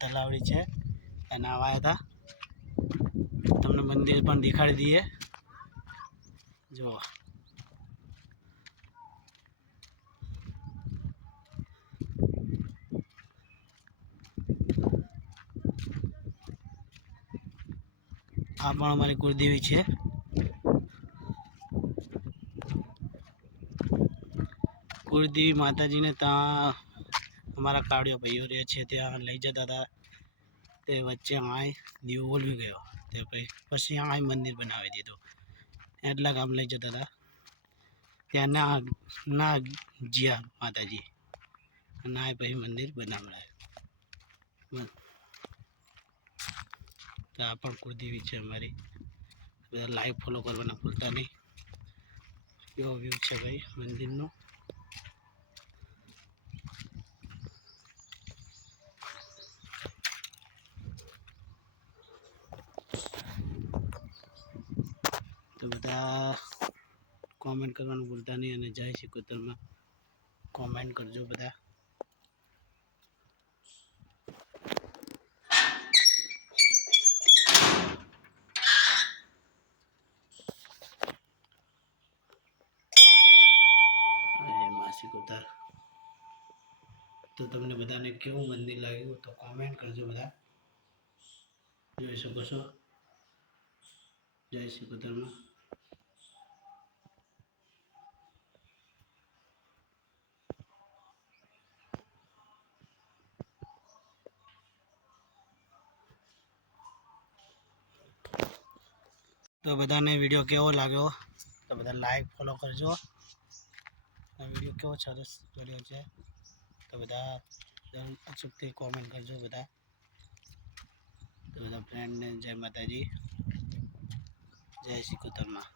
તલાવડી છે. અને આવ્યા હતા. તમને મંદિર પણ દેખાડી દઈએ. જુઓ. આ પણ અમારી કુળદેવી છે. કુળદેવી માતાજીને ત્યાં અમારા કાવડિયા ભાઈઓ રહે છે ત્યાં લઈ જતા હતા તે વચ્ચે આય દીવો ઓલવી ગયો. તે પછી પછી આય મંદિર બનાવી દીધું. એટલા ગામ લઈ જતા હતા ત્યાં ના ના જ્યા માતાજી. ના પછી મંદિર બનાવડાયું. તો આ પણ કુળદેવી છે અમારી. બધા લાઈવ ફોલો કરવાના ભૂલતા નહીં. એવો વ્યૂ છે ભાઈ મંદિરનો? તો બધા કોમેન્ટ કરવાનું ભૂલતા નહીં અને જય શ્રી કુતરમાં કોમેન્ટ કરજો બધા. તો તમને બધાને કેવું મંદિર લાગ્યું તો કોમેન્ટ કરજો બધા. જોઈ શકો છો. જય શ્રી કુતરમાં. તો બધાને વીડિયો કેવો લાગ્યો? તો બધા લાઈક ફોલો કરજો. વીડિયો કેવો સરસ કર્યો છે. તો બધા અચૂકથી કોમેન્ટ કરજો બધા. તો બધા ફ્રેન્ડને જય માતાજી. જય શ્રી કુતરમાં.